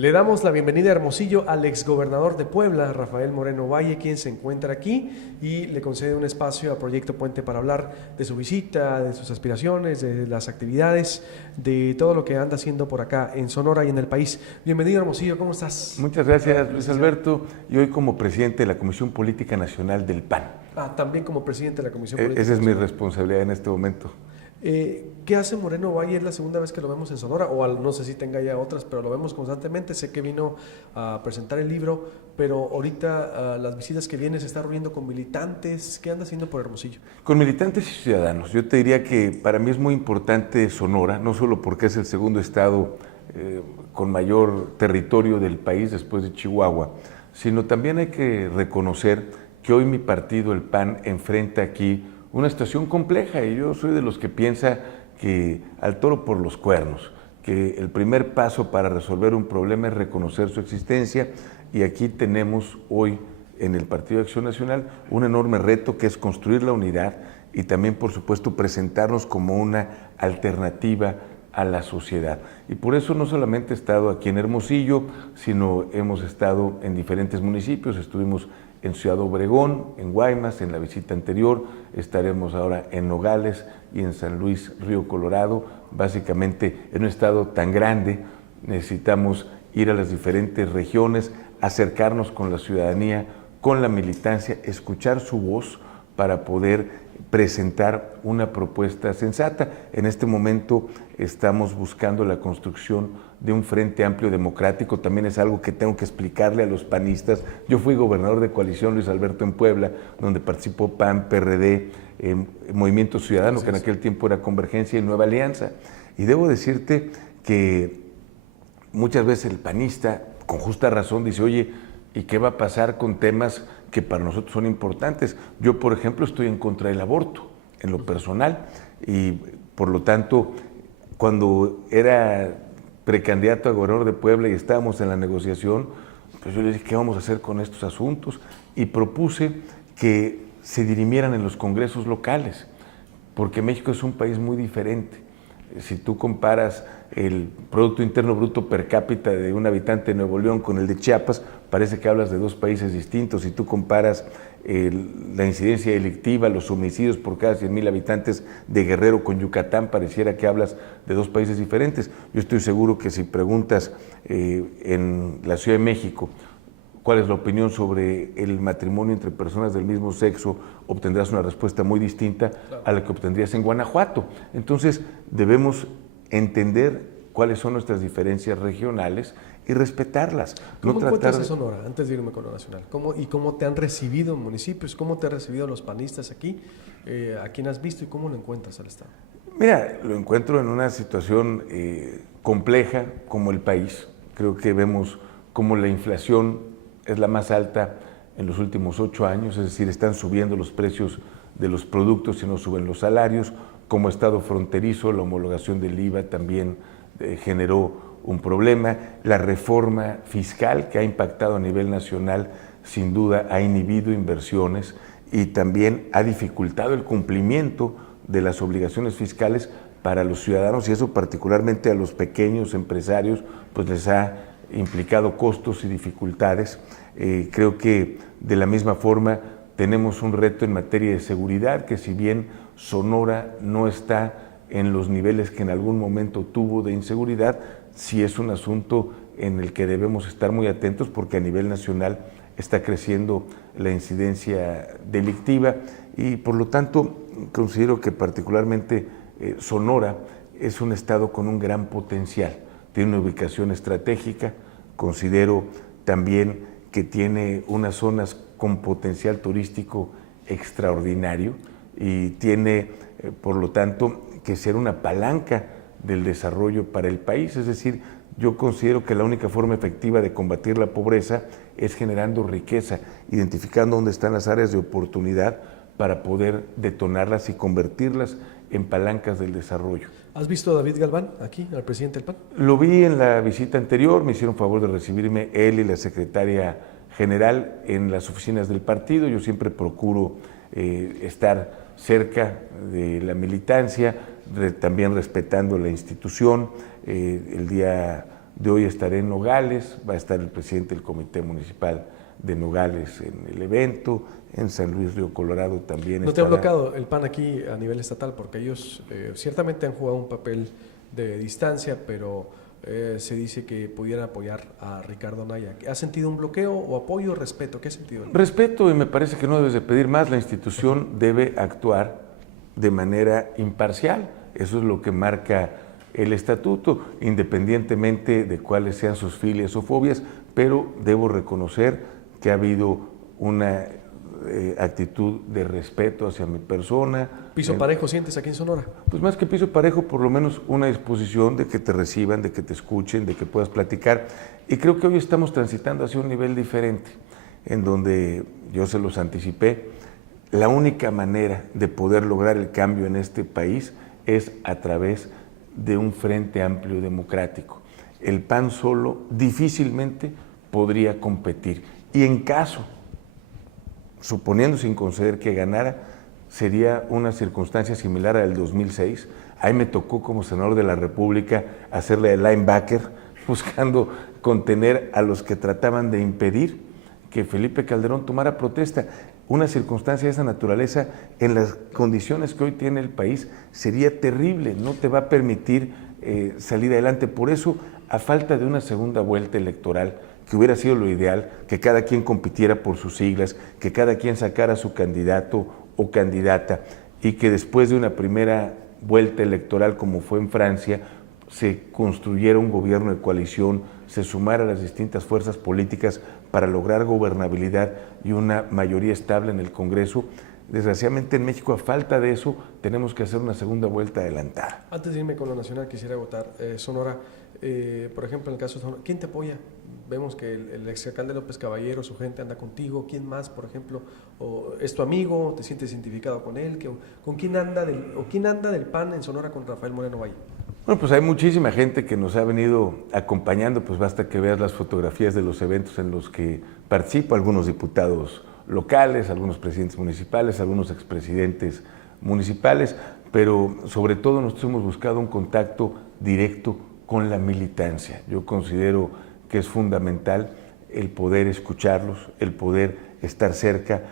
Le damos la bienvenida a Hermosillo al exgobernador de Puebla, Rafael Moreno Valle, quien se encuentra aquí y le concede un espacio a Proyecto Puente para hablar de su visita, de sus aspiraciones, de las actividades, de todo lo que anda haciendo por acá en Sonora y en el país. Bienvenido, Hermosillo, ¿cómo estás? Muchas gracias, Luis Alberto, y hoy como presidente de la Comisión Política Nacional del PAN. También como presidente de la Comisión Política Esa es mi Nacional. responsabilidad en este momento. ¿Qué hace Moreno Valle? Es la segunda vez que lo vemos en Sonora, no sé si tenga ya otras, pero lo vemos constantemente. Sé que vino a presentar el libro, pero ahorita las visitas que viene se está reuniendo con militantes. ¿Qué anda haciendo por Hermosillo? Con militantes y ciudadanos. Yo te diría que para mí es muy importante Sonora, no solo porque es el segundo estado con mayor territorio del país después de Chihuahua, sino también hay que reconocer que hoy mi partido, el PAN, enfrenta aquí una situación compleja, y yo soy de los que piensa que al toro por los cuernos, que el primer paso para resolver un problema es reconocer su existencia, y aquí tenemos hoy en el Partido de Acción Nacional un enorme reto que es construir la unidad y también, por supuesto, presentarnos como una alternativa a la sociedad. Y por eso no solamente he estado aquí en Hermosillo, sino hemos estado en diferentes municipios. Estuvimos en Ciudad Obregón, en Guaymas, en la visita anterior, estaremos ahora en Nogales y en San Luis Río Colorado. Básicamente, en un estado tan grande, necesitamos ir a las diferentes regiones, acercarnos con la ciudadanía, con la militancia, escuchar su voz para poder presentar una propuesta sensata. En este momento estamos buscando la construcción de un Frente Amplio Democrático. También es algo que tengo que explicarle a los panistas. Yo fui gobernador de coalición, Luis Alberto, en Puebla, donde participó PAN, PRD, Movimiento Ciudadano, que en aquel tiempo era Convergencia y Nueva Alianza. Y debo decirte que muchas veces el panista, con justa razón, dice, oye, ¿y qué va a pasar con temas que para nosotros son importantes? Yo, por ejemplo, estoy en contra del aborto, en lo personal, y por lo tanto, cuando era precandidato a gobernador de Puebla y estábamos en la negociación, pues yo le dije, ¿qué vamos a hacer con estos asuntos? Y propuse que se dirimieran en los congresos locales, porque México es un país muy diferente. Si tú comparas el Producto Interno Bruto per cápita de un habitante de Nuevo León con el de Chiapas, parece que hablas de dos países distintos. Si tú comparas la incidencia delictiva, los homicidios por cada 100,000 habitantes de Guerrero con Yucatán, pareciera que hablas de dos países diferentes. Yo estoy seguro que si preguntas en la Ciudad de México cuál es la opinión sobre el matrimonio entre personas del mismo sexo, obtendrás una respuesta muy distinta a la que obtendrías en Guanajuato. Entonces, debemos entender cuáles son nuestras diferencias regionales y respetarlas. ¿Cómo encuentras a Sonora, antes de irme con lo nacional? ¿Cómo te han recibido en municipios? ¿Cómo te han recibido los panistas aquí? ¿A quién has visto y cómo lo encuentras al Estado? Mira, lo encuentro en una situación compleja como el país. Creo que vemos cómo la inflación es la más alta en los últimos 8 años, es decir, están subiendo los precios de los productos y no suben los salarios. Como estado fronterizo, la homologación del IVA también generó un problema. La reforma fiscal que ha impactado a nivel nacional, sin duda, ha inhibido inversiones y también ha dificultado el cumplimiento de las obligaciones fiscales para los ciudadanos, y eso particularmente a los pequeños empresarios, pues les ha implicado costos y dificultades. Creo que de la misma forma tenemos un reto en materia de seguridad, que si bien Sonora no está en los niveles que en algún momento tuvo de inseguridad, sí es un asunto en el que debemos estar muy atentos, porque a nivel nacional está creciendo la incidencia delictiva, y por lo tanto considero que particularmente Sonora es un estado con un gran potencial. Tiene una ubicación estratégica, considero también que tiene unas zonas con potencial turístico extraordinario y tiene, por lo tanto, que ser una palanca del desarrollo para el país. Es decir, yo considero que la única forma efectiva de combatir la pobreza es generando riqueza, identificando dónde están las áreas de oportunidad para poder detonarlas y convertirlas en palancas del desarrollo. ¿Has visto a David Galván aquí, al presidente del PAN? Lo vi en la visita anterior, me hicieron favor de recibirme él y la secretaria general en las oficinas del partido. Yo siempre procuro estar cerca de la militancia, también respetando la institución. El día de hoy estaré en Nogales, va a estar el presidente del Comité Municipal de Nogales en el evento, en San Luis Río Colorado también. ¿No te ha bloqueado el PAN aquí a nivel estatal? Porque ellos ciertamente han jugado un papel de distancia, pero se dice que pudieran apoyar a Ricardo Anaya. ¿Has sentido un bloqueo o apoyo o respeto? ¿Qué has sentido? Respeto, y me parece que no debes de pedir más. La institución debe actuar de manera imparcial. Eso es lo que marca el estatuto, independientemente de cuáles sean sus filias o fobias, pero debo reconocer que ha habido una actitud de respeto hacia mi persona. ¿Piso parejo sientes aquí en Sonora? Pues más que piso parejo, por lo menos una disposición de que te reciban, de que te escuchen, de que puedas platicar. Y creo que hoy estamos transitando hacia un nivel diferente, en donde yo se los anticipé. La única manera de poder lograr el cambio en este país es a través de un frente amplio democrático. El PAN solo difícilmente podría competir. Y en caso, suponiendo sin conceder que ganara, sería una circunstancia similar al 2006. Ahí me tocó como senador de la República hacerle el linebacker, buscando contener a los que trataban de impedir que Felipe Calderón tomara protesta. Una circunstancia de esa naturaleza, en las condiciones que hoy tiene el país, sería terrible, no te va a permitir salir adelante. Por eso, a falta de una segunda vuelta electoral, que hubiera sido lo ideal, que cada quien compitiera por sus siglas, que cada quien sacara su candidato o candidata, y que después de una primera vuelta electoral, como fue en Francia, se construyera un gobierno de coalición, se sumara a las distintas fuerzas políticas para lograr gobernabilidad y una mayoría estable en el Congreso. Desgraciadamente en México, a falta de eso, tenemos que hacer una segunda vuelta adelantada. Antes de irme con lo nacional, quisiera votar Sonora. Por ejemplo, en el caso de Sonora, ¿quién te apoya? Vemos que el exalcalde López Caballero, su gente anda contigo. ¿Quién más, por ejemplo? ¿O es tu amigo? ¿Te sientes identificado con él? ¿Con quién anda del PAN en Sonora con Rafael Moreno Valle? Bueno, pues hay muchísima gente que nos ha venido acompañando, pues basta que veas las fotografías de los eventos en los que participo, algunos diputados locales, algunos presidentes municipales, algunos expresidentes municipales, pero sobre todo nosotros hemos buscado un contacto directo con la militancia. Yo considero que es fundamental el poder escucharlos, el poder estar cerca,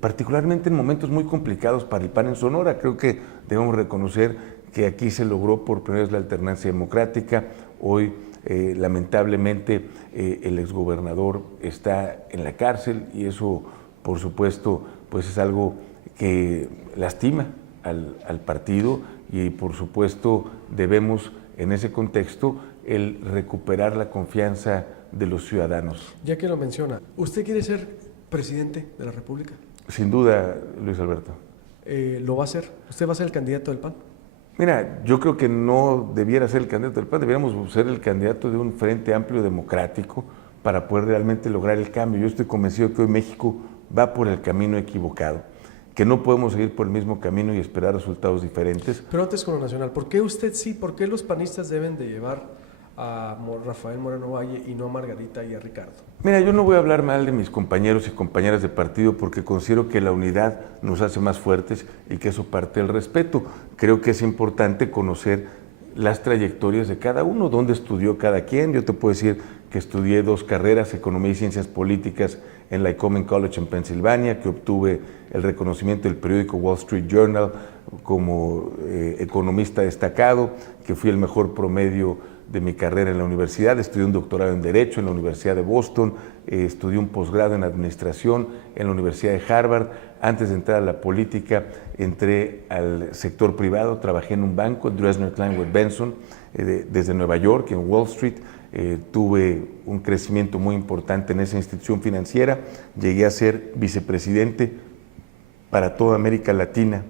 particularmente en momentos muy complicados para el PAN en Sonora. Creo que debemos reconocer que aquí se logró por primera vez la alternancia democrática. Hoy, lamentablemente, el exgobernador está en la cárcel y eso, por supuesto, pues es algo que lastima al partido y, por supuesto, debemos, en ese contexto, el recuperar la confianza de los ciudadanos. Ya que lo menciona, ¿usted quiere ser presidente de la República? Sin duda, Luis Alberto. ¿Lo va a hacer? ¿Usted va a ser el candidato del PAN? Mira, yo creo que no debiera ser el candidato del PAN, deberíamos ser el candidato de un frente amplio democrático para poder realmente lograr el cambio. Yo estoy convencido que hoy México va por el camino equivocado, que no podemos seguir por el mismo camino y esperar resultados diferentes. Pero antes con lo nacional, ¿por qué usted sí? ¿Por qué los panistas deben de llevar a Rafael Moreno Valle y no a Margarita y a Ricardo? Mira, yo no voy a hablar mal de mis compañeros y compañeras de partido porque considero que la unidad nos hace más fuertes y que eso parte del respeto. Creo que es importante conocer las trayectorias de cada uno, dónde estudió cada quien. Yo te puedo decir que estudié 2 carreras, Economía y Ciencias Políticas en la Lycoming College en Pensilvania, que obtuve el reconocimiento del periódico Wall Street Journal como economista destacado, que fui el mejor promedio de mi carrera en la universidad. Estudié un doctorado en Derecho en la Universidad de Boston, estudié un posgrado en Administración en la Universidad de Harvard. Antes de entrar a la política, entré al sector privado, trabajé en un banco, en Dresdner Kleinwort Benson, desde Nueva York, en Wall Street. Tuve un crecimiento muy importante en esa institución financiera. Llegué a ser vicepresidente para toda América Latina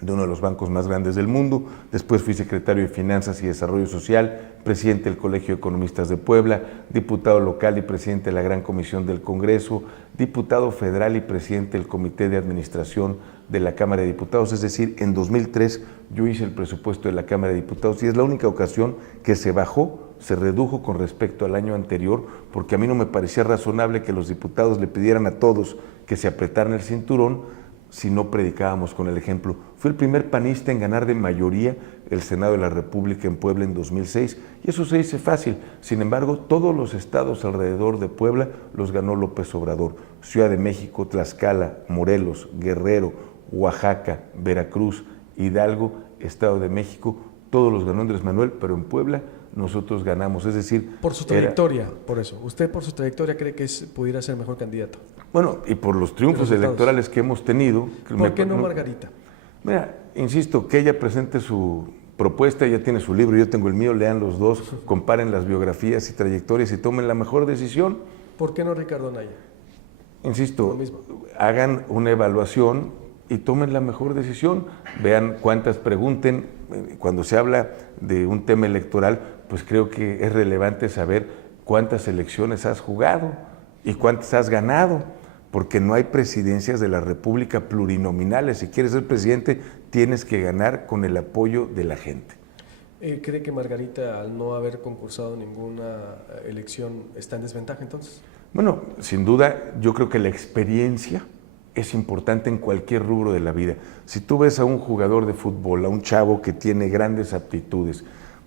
de uno de los bancos más grandes del mundo. Después fui secretario de Finanzas y Desarrollo Social, presidente del Colegio de Economistas de Puebla, diputado local y presidente de la Gran Comisión del Congreso, diputado federal y presidente del Comité de Administración de la Cámara de Diputados. Es decir, en 2003 yo hice el presupuesto de la Cámara de Diputados y es la única ocasión que se bajó, se redujo con respecto al año anterior, porque a mí no me parecía razonable que los diputados le pidieran a todos que se apretaran el cinturón si no predicábamos con el ejemplo. Fui el primer panista en ganar de mayoría el Senado de la República en Puebla en 2006, y eso se dice fácil. Sin embargo, todos los estados alrededor de Puebla los ganó López Obrador. Ciudad de México, Tlaxcala, Morelos, Guerrero, Oaxaca, Veracruz, Hidalgo, Estado de México, todos los ganó Andrés Manuel, pero en Puebla nosotros ganamos, es decir... Por su trayectoria, por eso. ¿Usted por su trayectoria cree que pudiera ser mejor candidato? Bueno, y por los triunfos electorales que hemos tenido... ¿Por qué no Margarita? Mira, insisto, que ella presente su propuesta, ella tiene su libro, yo tengo el mío, lean los dos, comparen las biografías y trayectorias y tomen la mejor decisión. ¿Por qué no Ricardo Anaya? Insisto, hagan una evaluación y tomen la mejor decisión, vean cuántas pregunten. Cuando se habla de un tema electoral, pues creo que es relevante saber cuántas elecciones has jugado y cuántas has ganado, porque no hay presidencias de la República plurinominales. Si quieres ser presidente, tienes que ganar con el apoyo de la gente. ¿Cree que Margarita, al no haber concursado ninguna elección, está en desventaja entonces? Bueno, sin duda, yo creo que la experiencia es importante en cualquier rubro de la vida. Si tú ves a un jugador de fútbol, a un chavo que tiene grandes aptitudes,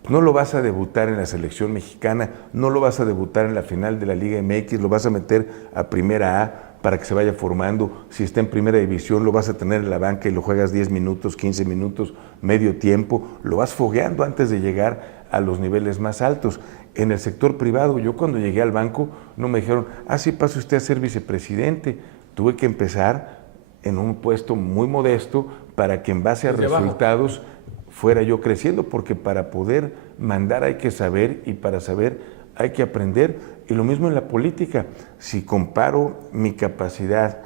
no lo vas a debutar en la selección mexicana, no lo vas a debutar en la final de la Liga MX, lo vas a meter a Primera A para que se vaya formando. Si está en Primera División, lo vas a tener en la banca y lo juegas 10 minutos, 15 minutos, medio tiempo, lo vas fogueando antes de llegar a los niveles más altos. En el sector privado, yo cuando llegué al banco, no me dijeron, sí, pase usted a ser vicepresidente. Tuve que empezar en un puesto muy modesto para que en base a resultados fuera yo creciendo, porque para poder mandar hay que saber y para saber hay que aprender. Y lo mismo en la política. Si comparo mi capacidad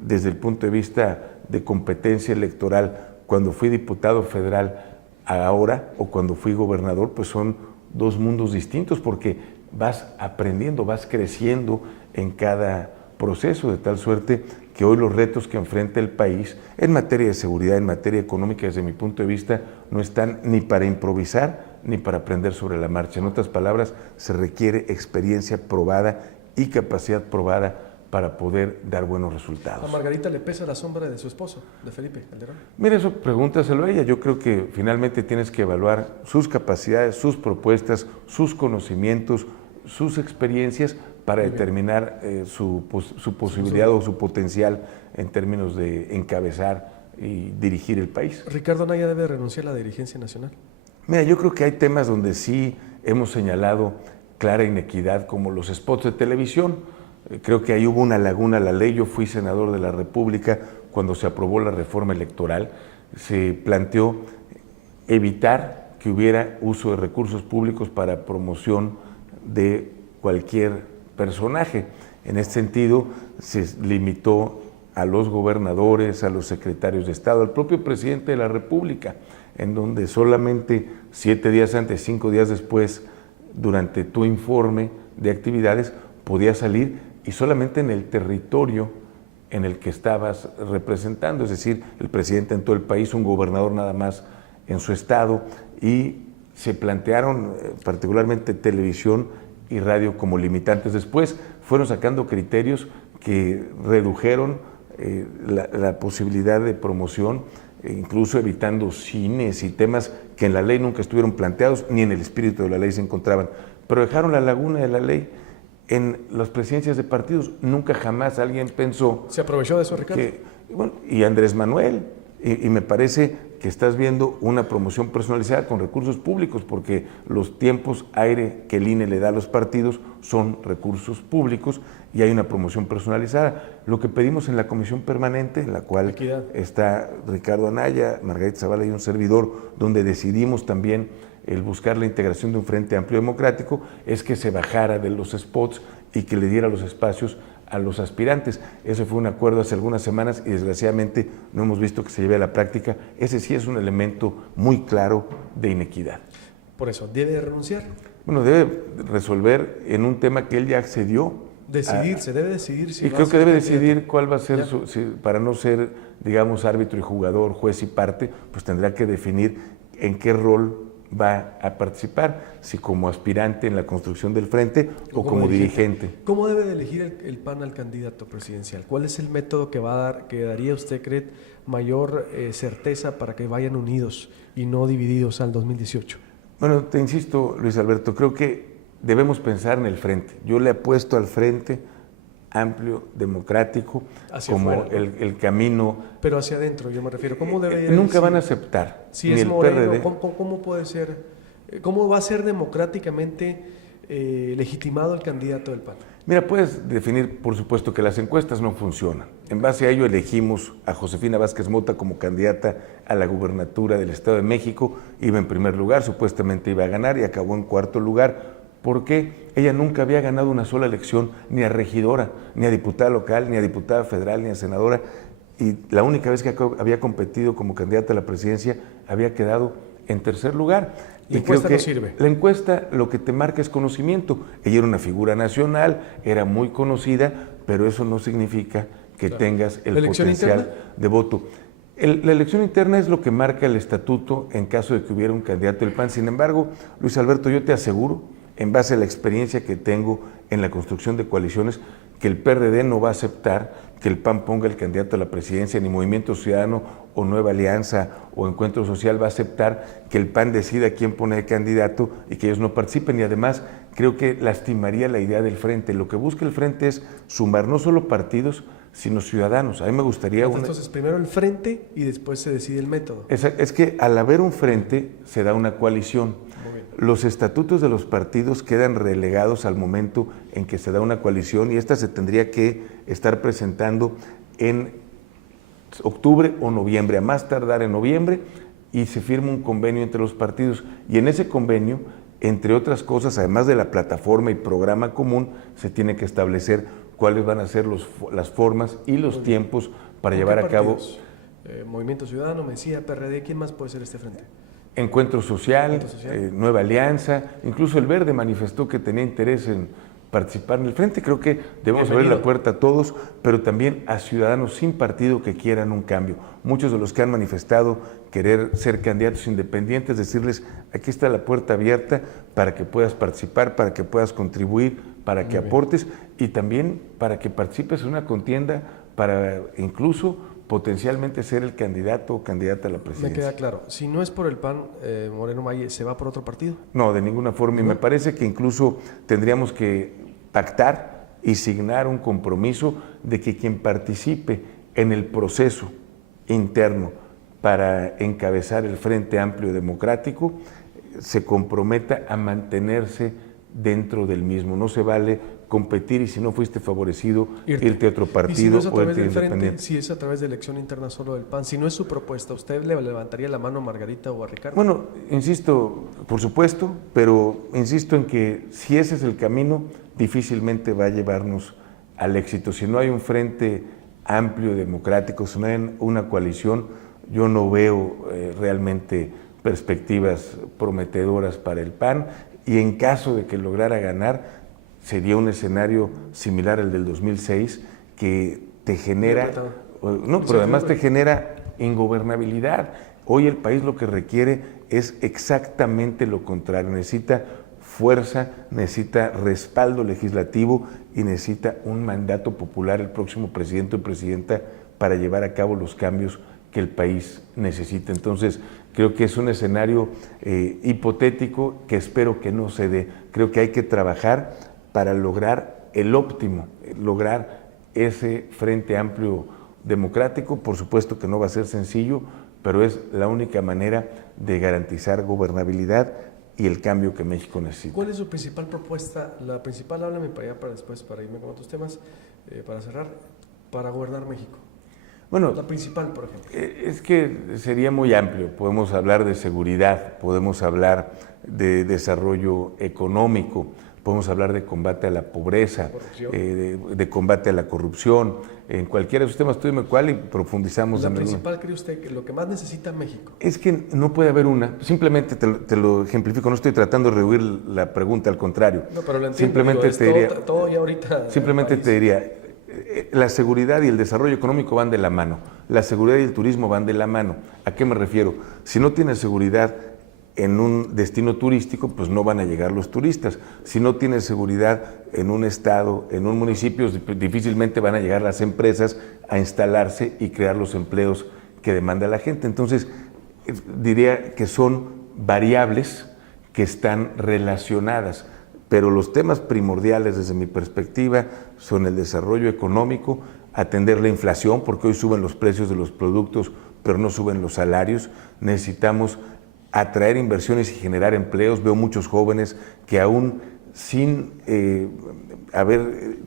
desde el punto de vista de competencia electoral cuando fui diputado federal a ahora o cuando fui gobernador, pues son dos mundos distintos, porque vas aprendiendo, vas creciendo en cada proceso, de tal suerte que hoy los retos que enfrenta el país en materia de seguridad, en materia económica, desde mi punto de vista, no están ni para improvisar ni para aprender sobre la marcha. En otras palabras, se requiere experiencia probada y capacidad probada para poder dar buenos resultados. ¿A Margarita le pesa la sombra de su esposo, de Felipe Calderón? Mira, eso pregúntaselo a ella. Yo creo que finalmente tienes que evaluar sus capacidades, sus propuestas, sus conocimientos, sus experiencias para determinar su posibilidad o su potencial en términos de encabezar y dirigir el país. ¿Ricardo Anaya debe renunciar a la dirigencia nacional? Mira, yo creo que hay temas donde sí hemos señalado clara inequidad, como los spots de televisión. Creo que ahí hubo una laguna a la ley. Yo fui senador de la República cuando se aprobó la reforma electoral. Se planteó evitar que hubiera uso de recursos públicos para promoción de cualquier personaje. En este sentido, se limitó a los gobernadores, a los secretarios de Estado, al propio presidente de la República, en donde solamente 7 días antes, 5 días después, durante tu informe de actividades, podías salir y solamente en el territorio en el que estabas representando, es decir, el presidente en todo el país, un gobernador nada más en su estado, y se plantearon particularmente televisión y radio como limitantes. Después fueron sacando criterios que redujeron la posibilidad de promoción, incluso evitando cines y temas que en la ley nunca estuvieron planteados, ni en el espíritu de la ley se encontraban, pero dejaron la laguna de la ley. En las presidencias de partidos nunca jamás alguien pensó... ¿Se aprovechó de eso, Ricardo? Y Andrés Manuel, y me parece que estás viendo una promoción personalizada con recursos públicos, porque los tiempos aire que el INE le da a los partidos son recursos públicos y hay una promoción personalizada. Lo que pedimos en la comisión permanente, en la cual está Ricardo Anaya, Margarita Zavala y un servidor, donde decidimos también el buscar la integración de un Frente Amplio Democrático, es que se bajara de los spots y que le diera los espacios a los aspirantes. Ese fue un acuerdo hace algunas semanas y desgraciadamente no hemos visto que se lleve a la práctica. Ese sí es un elemento muy claro de inequidad. Por eso, ¿debe renunciar? Bueno, debe resolver en un tema que él ya accedió. Decidirse, debe decidir si y creo que debe decidir cuál va a ser para no ser, digamos, árbitro y jugador, juez y parte, pues tendrá que definir en qué rol va a participar, si como aspirante en la construcción del frente o como dirigente. ¿Cómo debe de elegir el PAN al candidato presidencial? ¿Cuál es el método que daría usted, cree, mayor certeza para que vayan unidos y no divididos al 2018? Bueno, te insisto, Luis Alberto, creo que debemos pensar en el frente. Yo le apuesto al frente amplio, democrático, hacia como afuera, ¿no? el camino. Pero hacia adentro, yo me refiero. ¿Cómo debería nunca van a aceptar. Si es Moreno, ¿cómo puede ser? ¿Cómo va a ser democráticamente legitimado el candidato del PAN? Mira, puedes definir, por supuesto, que las encuestas no funcionan. En base a ello elegimos a Josefina Vázquez Mota como candidata a la gubernatura del Estado de México. Iba en primer lugar, supuestamente iba a ganar y acabó en cuarto lugar. Porque ella nunca había ganado una sola elección, ni a regidora, ni a diputada local, ni a diputada federal, ni a senadora. Y la única vez que había competido como candidata a la presidencia había quedado en tercer lugar. La encuesta no sirve. La encuesta lo que te marca es conocimiento. Ella era una figura nacional, era muy conocida, pero eso no significa que tengas el potencial de voto. La elección interna es lo que marca el estatuto en caso de que hubiera un candidato del PAN. Sin embargo, Luis Alberto, yo te aseguro, en base a la experiencia que tengo en la construcción de coaliciones, que el PRD no va a aceptar que el PAN ponga el candidato a la presidencia, ni Movimiento Ciudadano o Nueva Alianza o Encuentro Social va a aceptar que el PAN decida quién pone de candidato y que ellos no participen. Y además creo que lastimaría la idea del frente. Lo que busca el frente es sumar no solo partidos, sino ciudadanos. A mí me gustaría... Entonces, primero el frente y después se decide el método. Es que al haber un frente se da una coalición. Los estatutos de los partidos quedan relegados al momento en que se da una coalición y esta se tendría que estar presentando en octubre o noviembre, a más tardar en noviembre, y se firma un convenio entre los partidos. Y en ese convenio, entre otras cosas, además de la plataforma y programa común, se tiene que establecer cuáles van a ser las formas y los tiempos para llevar a cabo. Movimiento Ciudadano, Mesía, PRD, ¿quién más puede ser este frente? Encuentro Social, Nueva Alianza, incluso el Verde manifestó que tenía interés en participar en el frente. Creo que debemos abrir la puerta a todos, pero también a ciudadanos sin partido que quieran un cambio. Muchos de los que han manifestado querer ser candidatos independientes, decirles, aquí está la puerta abierta para que puedas participar, para que puedas contribuir, para que aportes y también para que participes en una contienda para incluso potencialmente ser el candidato o candidata a la presidencia. Me queda claro. Si no es por el PAN, Moreno Valle, ¿se va por otro partido? No, de ninguna forma. Y me parece que incluso tendríamos que pactar y signar un compromiso de que quien participe en el proceso interno para encabezar el Frente Amplio Democrático se comprometa a mantenerse dentro del mismo. No se vale competir y si no fuiste favorecido, irte a otro partido o irte independiente. Si es a través de elección interna solo del PAN, si no es su propuesta, ¿usted le levantaría la mano a Margarita o a Ricardo? Bueno, insisto, por supuesto, pero insisto en que si ese es el camino, difícilmente va a llevarnos al éxito. Si no hay un frente amplio, democrático, si no hay una coalición, yo no veo realmente perspectivas prometedoras para el PAN y en caso de que lograra ganar, sería un escenario similar al del 2006 que te genera, pero además te genera ingobernabilidad. Hoy el país lo que requiere es exactamente lo contrario, necesita fuerza, necesita respaldo legislativo y necesita un mandato popular el próximo presidente o presidenta para llevar a cabo los cambios que el país necesita. Entonces, creo que es un escenario hipotético que espero que no se dé. Creo que hay que trabajar para lograr el óptimo, lograr ese Frente Amplio Democrático. Por supuesto que no va a ser sencillo, pero es la única manera de garantizar gobernabilidad y el cambio que México necesita. ¿Cuál es su principal propuesta? La principal, háblame para allá, para después, para irme con otros temas, para cerrar, para gobernar México. Bueno, la principal, por ejemplo. Es que sería muy amplio. Podemos hablar de seguridad, podemos hablar de desarrollo económico, podemos hablar de combate a la pobreza, de combate a la corrupción, en cualquiera de esos temas, tú dime cuál y profundizamos. ¿La principal cree usted que lo que más necesita México? Es que no puede haber una, simplemente te lo ejemplifico, no estoy tratando de rehuir la pregunta, al contrario. No, pero lo entiendo, simplemente te diría, todo ya ahorita. simplemente te diría, la seguridad y el desarrollo económico van de la mano, la seguridad y el turismo van de la mano. ¿A qué me refiero? Si no tienes seguridad en un destino turístico, pues no van a llegar los turistas. Si no tienes seguridad en un estado, en un municipio, difícilmente van a llegar las empresas a instalarse y crear los empleos que demanda la gente. Entonces, diría que son variables que están relacionadas, pero los temas primordiales desde mi perspectiva son el desarrollo económico, atender la inflación, porque hoy suben los precios de los productos, pero no suben los salarios. Necesitamos atraer inversiones y generar empleos. Veo muchos jóvenes que aún sin haber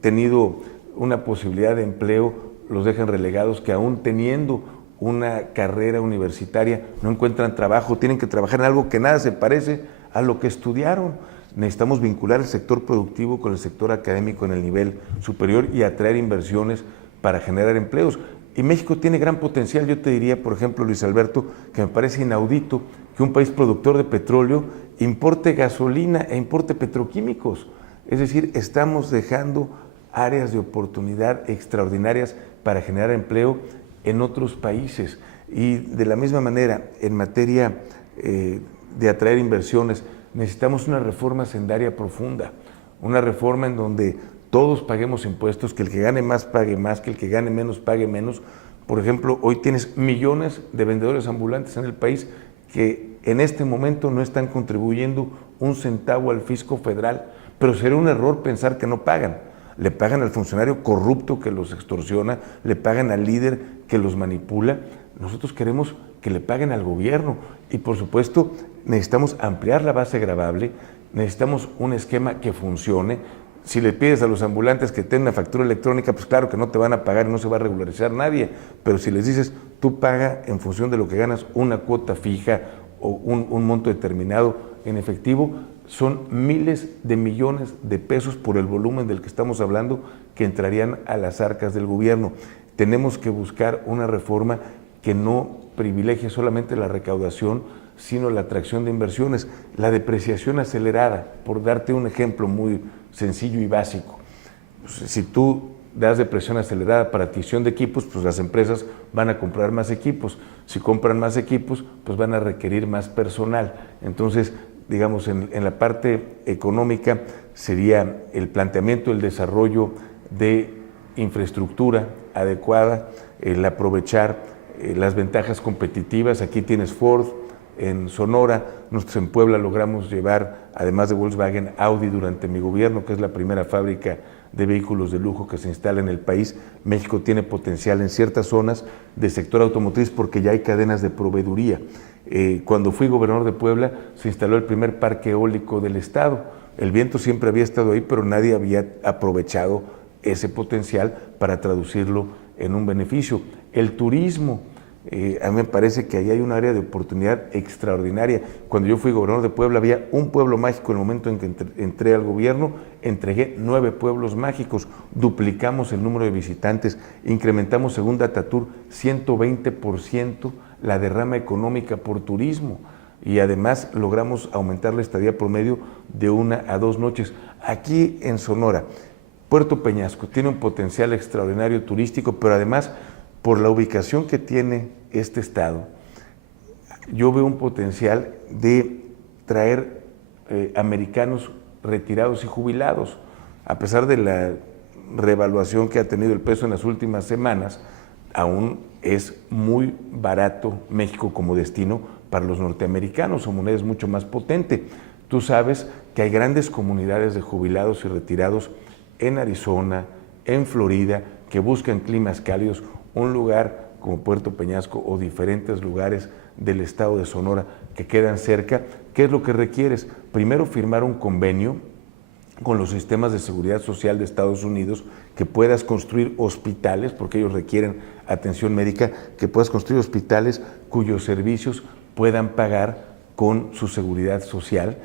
tenido una posibilidad de empleo, los dejan relegados, que aún teniendo una carrera universitaria no encuentran trabajo, tienen que trabajar en algo que nada se parece a lo que estudiaron. Necesitamos vincular el sector productivo con el sector académico en el nivel superior y atraer inversiones para generar empleos. Y México tiene gran potencial. Yo te diría, por ejemplo, Luis Alberto, que me parece inaudito que un país productor de petróleo importe gasolina e importe petroquímicos. Es decir, estamos dejando áreas de oportunidad extraordinarias para generar empleo en otros países. Y de la misma manera, en materia de atraer inversiones, necesitamos una reforma hacendaria profunda, una reforma en donde todos paguemos impuestos, que el que gane más pague más, que el que gane menos pague menos. Por ejemplo, hoy tienes millones de vendedores ambulantes en el país que en este momento no están contribuyendo un centavo al fisco federal, pero sería un error pensar que no pagan. Le pagan al funcionario corrupto que los extorsiona, le pagan al líder que los manipula. Nosotros queremos que le paguen al gobierno y, por supuesto, necesitamos ampliar la base gravable, necesitamos un esquema que funcione. Si le pides a los ambulantes que tengan una factura electrónica, pues claro que no te van a pagar y no se va a regularizar nadie, pero si les dices, tú paga en función de lo que ganas una cuota fija o un monto determinado en efectivo, son miles de millones de pesos por el volumen del que estamos hablando que entrarían a las arcas del gobierno. Tenemos que buscar una reforma que no privilegie solamente la recaudación, sino la atracción de inversiones. La depreciación acelerada, por darte un ejemplo muy sencillo y básico. Si tú das depreciación acelerada para adquisición de equipos, pues las empresas van a comprar más equipos. Si compran más equipos, pues van a requerir más personal. Entonces, digamos, en la parte económica sería el planteamiento, el desarrollo de infraestructura adecuada, el aprovechar las ventajas competitivas. Aquí tienes Ford en Sonora, nosotros en Puebla logramos llevar, además de Volkswagen, Audi durante mi gobierno, que es la primera fábrica de vehículos de lujo que se instala en el país. México tiene potencial en ciertas zonas del sector automotriz porque ya hay cadenas de proveeduría. Cuando fui gobernador de Puebla, se instaló el primer parque eólico del estado. El viento siempre había estado ahí, pero nadie había aprovechado ese potencial para traducirlo en un beneficio. El turismo, a mí me parece que ahí hay un área de oportunidad extraordinaria. Cuando yo fui gobernador de Puebla había un pueblo mágico. En el momento en que entré al gobierno, entregué 9 pueblos mágicos, duplicamos el número de visitantes, incrementamos según Datatur 120% la derrama económica por turismo y además logramos aumentar la estadía promedio de 1 a 2 noches. Aquí en Sonora, Puerto Peñasco tiene un potencial extraordinario turístico, pero además por la ubicación que tiene este estado, yo veo un potencial de traer americanos retirados y jubilados. A pesar de la revaluación que ha tenido el peso en las últimas semanas, aún es muy barato México como destino para los norteamericanos. Su moneda es mucho más potente. Tú sabes que hay grandes comunidades de jubilados y retirados en Arizona, en Florida, que buscan climas cálidos. Un lugar como Puerto Peñasco o diferentes lugares del estado de Sonora que quedan cerca. ¿Qué es lo que requieres? Primero, firmar un convenio con los sistemas de seguridad social de Estados Unidos, que puedas construir hospitales, porque ellos requieren atención médica, que puedas construir hospitales cuyos servicios puedan pagar con su seguridad social.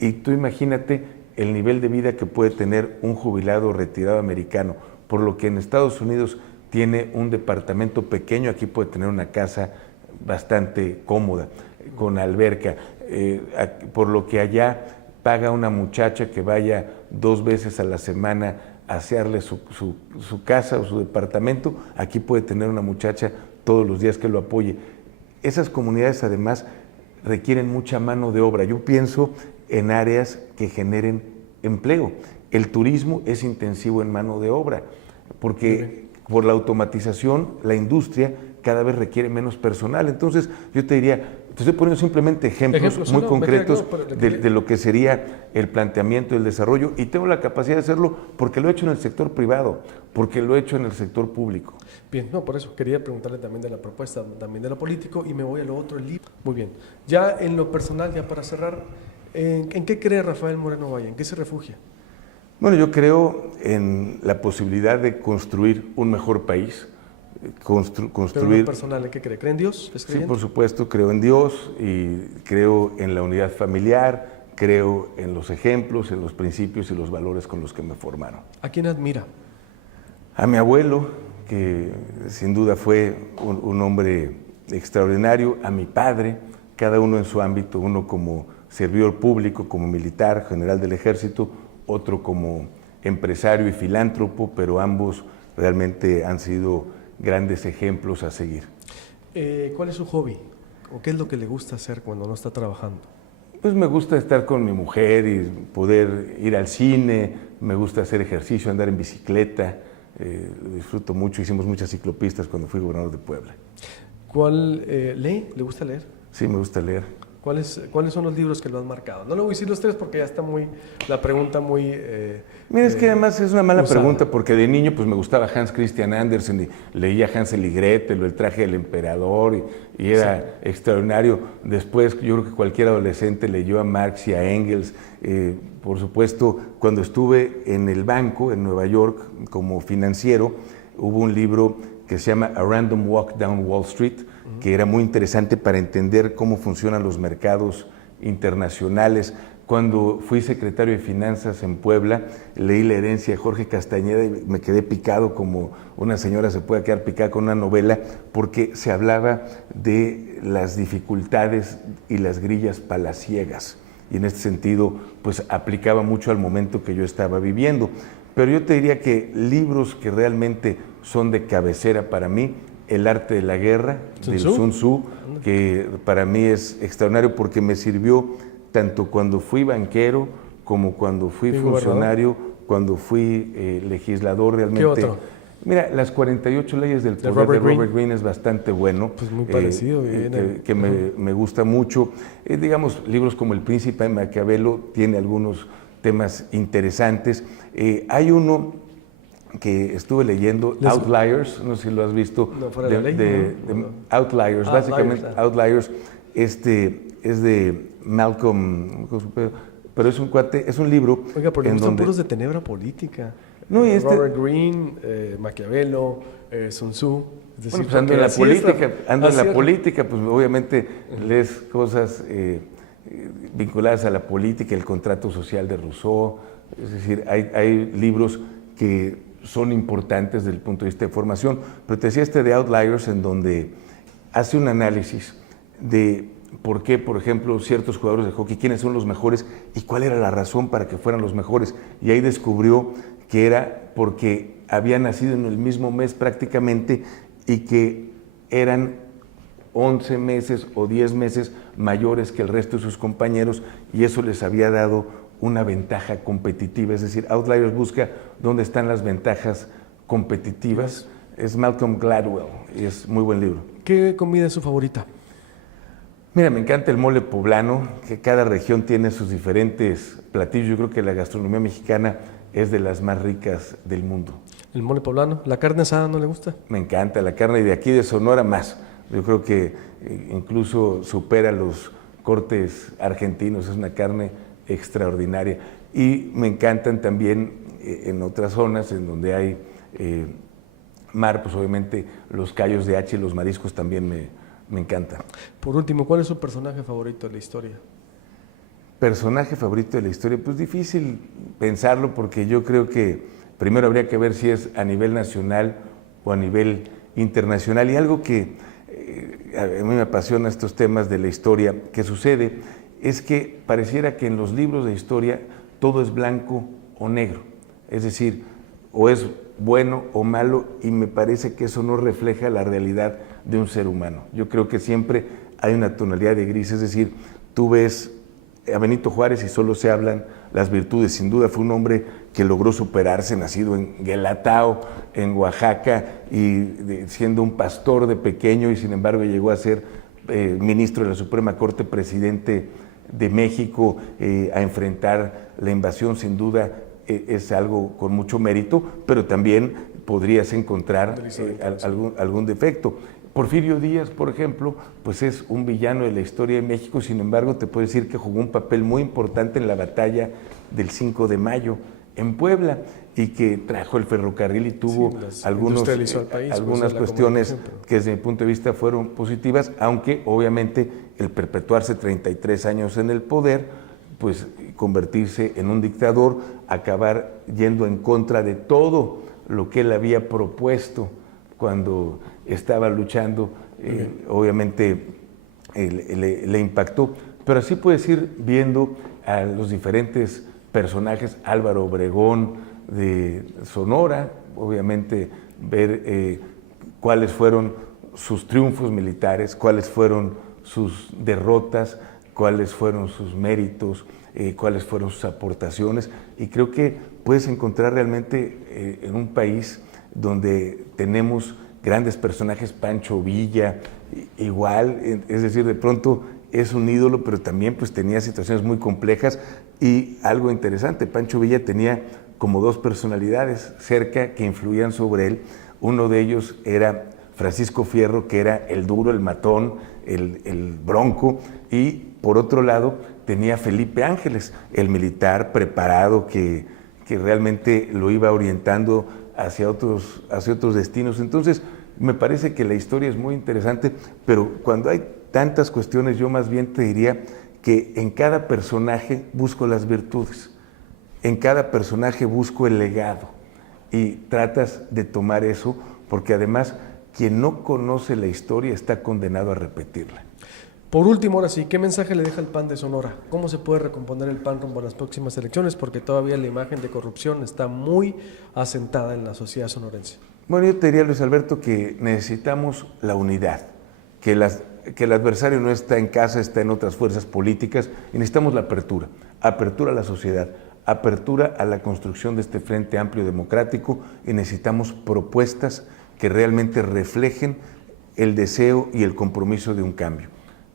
Y tú imagínate el nivel de vida que puede tener un jubilado retirado americano, por lo que en Estados Unidos tiene un departamento pequeño, aquí puede tener una casa bastante cómoda, con alberca, por lo que allá paga una muchacha que vaya 2 veces a la semana a asearle su casa o su departamento, aquí puede tener una muchacha todos los días que lo apoye. Esas comunidades además requieren mucha mano de obra. Yo pienso en áreas que generen empleo. El turismo es intensivo en mano de obra, porque por la automatización la industria cada vez requiere menos personal. Entonces yo te diría, te estoy poniendo simplemente ejemplos muy concretos de lo que sería el planteamiento y el desarrollo, y tengo la capacidad de hacerlo porque lo he hecho en el sector privado, porque lo he hecho en el sector público. Bien, no, por eso quería preguntarle también de la propuesta, también de lo político, y me voy a lo otro, el libro. Muy bien, ya en lo personal, ya para cerrar, ¿en qué cree Rafael Moreno Valle? ¿En qué se refugia? Bueno, yo creo en la posibilidad de construir un mejor país, construir... Pero en lo personal, ¿en qué cree? ¿Cree en Dios? ¿Es creyente? Sí, por supuesto, creo en Dios y creo en la unidad familiar, creo en los ejemplos, en los principios y los valores con los que me formaron. ¿A quién admira? A mi abuelo, que sin duda fue un hombre extraordinario, a mi padre, cada uno en su ámbito, uno como servidor público, como militar, general del ejército, otro como empresario y filántropo, pero ambos realmente han sido grandes ejemplos a seguir. ¿Cuál es su hobby? ¿O qué es lo que le gusta hacer cuando no está trabajando? Pues me gusta estar con mi mujer y poder ir al cine, me gusta hacer ejercicio, andar en bicicleta, lo disfruto mucho, hicimos muchas ciclopistas cuando fui gobernador de Puebla. ¿Cuál lee? ¿Le gusta leer? Sí, me gusta leer. ¿Cuáles son los libros que lo han marcado? No le voy a decir los tres porque ya está la pregunta muy... Mira, es que además es una mala usada. pregunta porque de niño pues me gustaba Hans Christian Andersen y leía Hansel y Gretel o El traje del emperador y era extraordinario. Después yo creo que cualquier adolescente leyó a Marx y a Engels. Por supuesto, cuando estuve en el banco en Nueva York como financiero, hubo un libro que se llama A Random Walk Down Wall Street, que era muy interesante para entender cómo funcionan los mercados internacionales. Cuando fui secretario de Finanzas en Puebla, leí La herencia de Jorge Castañeda y me quedé picado como una señora se puede quedar picada con una novela, porque se hablaba de las dificultades y las grillas palaciegas. Y en este sentido, pues aplicaba mucho al momento que yo estaba viviendo. Pero yo te diría que libros que realmente son de cabecera para mí, El arte de la guerra, del Sun Tzu, que para mí es extraordinario porque me sirvió tanto cuando fui banquero como cuando fui funcionario, cuando fui legislador realmente. ¿Qué otro? Mira, las 48 leyes del poder de Robert Greene es bastante bueno. Pues muy parecido. Que me gusta mucho. Digamos, libros como El príncipe de Maquiavelo tiene algunos temas interesantes. Hay uno que estuve leyendo, Outliers, no sé si lo has visto, Outliers, básicamente Outliers, es de Malcolm, pero es un cuate, es un libro. Oiga, porque son puros de tenebra política. No, y Robert Greene, Maquiavelo, Sun Tzu. Es decir, bueno, pues ando en la política, pues obviamente lees cosas vinculadas a la política, el contrato social de Rousseau, es decir, hay libros que son importantes desde el punto de vista de formación, pero te decía de Outliers, en donde hace un análisis de por qué, por ejemplo, ciertos jugadores de hockey, quiénes son los mejores y cuál era la razón para que fueran los mejores. Y ahí descubrió que era porque habían nacido en el mismo mes prácticamente y que eran 11 meses o 10 meses mayores que el resto de sus compañeros, y eso les había dado una ventaja competitiva. Es decir, Outliers busca dónde están las ventajas competitivas. Es Malcolm Gladwell y es muy buen libro. ¿Qué comida es su favorita? Mira, me encanta el mole poblano, que cada región tiene sus diferentes platillos. Yo creo que la gastronomía mexicana es de las más ricas del mundo. ¿El mole poblano? ¿La carne asada no le gusta? Me encanta la carne, y de aquí de Sonora más. Yo creo que incluso supera los cortes argentinos, es una carne extraordinaria. Y me encantan también en otras zonas en donde hay mar, pues obviamente los callos de hacha y los mariscos también me encantan. Por último, ¿cuál es su personaje favorito de la historia? Personaje favorito de la historia, pues difícil pensarlo, porque yo creo que primero habría que ver si es a nivel nacional o a nivel internacional. Y algo que a mí me apasiona estos temas de la historia, que sucede es que pareciera que en los libros de historia todo es blanco o negro, es decir, o es bueno o malo, y me parece que eso no refleja la realidad de un ser humano. Yo creo que siempre hay una tonalidad de gris, es decir, tú ves a Benito Juárez y solo se hablan las virtudes. Sin duda fue un hombre que logró superarse, nacido en Guelatao, en Oaxaca, y siendo un pastor de pequeño, y sin embargo llegó a ser ministro de la Suprema Corte, presidente de México, a enfrentar la invasión. Sin duda es algo con mucho mérito, pero también podrías encontrar algún defecto. Porfirio Díaz, por ejemplo, pues es un villano de la historia de México. Sin embargo, te puedo decir que jugó un papel muy importante en la batalla del 5 de mayo en Puebla, y que trajo el ferrocarril y tuvo algunas cuestiones que desde mi punto de vista fueron positivas, aunque obviamente el perpetuarse 33 años en el poder, pues convertirse en un dictador, acabar yendo en contra de todo lo que él había propuesto cuando estaba luchando, obviamente le impactó. Pero así puedes ir viendo a los diferentes personajes. Álvaro Obregón de Sonora, obviamente ver cuáles fueron sus triunfos militares, cuáles fueron sus derrotas, cuáles fueron sus méritos, cuáles fueron sus aportaciones. Y creo que puedes encontrar realmente en un país donde tenemos grandes personajes, Pancho Villa, igual, es decir, de pronto es un ídolo, pero también pues tenía situaciones muy complejas. Y algo interesante, Pancho Villa tenía como dos personalidades cerca que influían sobre él. Uno de ellos era Francisco Fierro, que era el duro, el matón, el bronco, y por otro lado tenía Felipe Ángeles, el militar preparado que realmente lo iba orientando hacia otros destinos. Entonces, me parece que la historia es muy interesante, pero cuando hay tantas cuestiones, yo más bien te diría que en cada personaje busco las virtudes, en cada personaje busco el legado, y tratas de tomar eso, porque además quien no conoce la historia está condenado a repetirla. Por último, ahora sí, ¿qué mensaje le deja el PAN de Sonora? ¿Cómo se puede recomponer el PAN rumbo a las próximas elecciones? Porque todavía la imagen de corrupción está muy asentada en la sociedad sonorense. Bueno, yo te diría, Luis Alberto, que necesitamos la unidad, que el adversario no está en casa, está en otras fuerzas políticas, y necesitamos la apertura a la sociedad, apertura a la construcción de este Frente Amplio Democrático, y necesitamos propuestas que realmente reflejen el deseo y el compromiso de un cambio.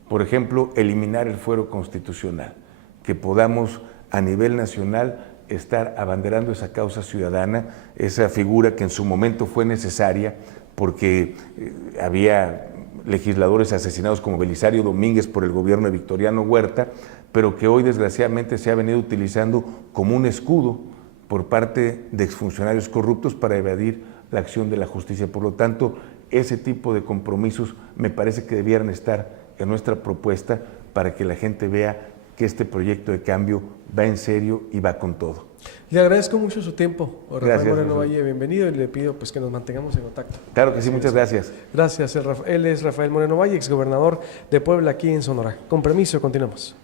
Por ejemplo, eliminar el fuero constitucional, que podamos a nivel nacional estar abanderando esa causa ciudadana, esa figura que en su momento fue necesaria porque había legisladores asesinados como Belisario Domínguez por el gobierno de Victoriano Huerta, pero que hoy desgraciadamente se ha venido utilizando como un escudo por parte de exfuncionarios corruptos para evadir la acción de la justicia. Por lo tanto, ese tipo de compromisos me parece que debieran estar en nuestra propuesta para que la gente vea que este proyecto de cambio va en serio y va con todo. Le agradezco mucho su tiempo, Rafael Moreno Rafael. Valle, bienvenido, y le pido pues que nos mantengamos en contacto. Claro que sí, muchas gracias. Gracias, él es Rafael Moreno Valle, exgobernador de Puebla aquí en Sonora. Con permiso, continuamos.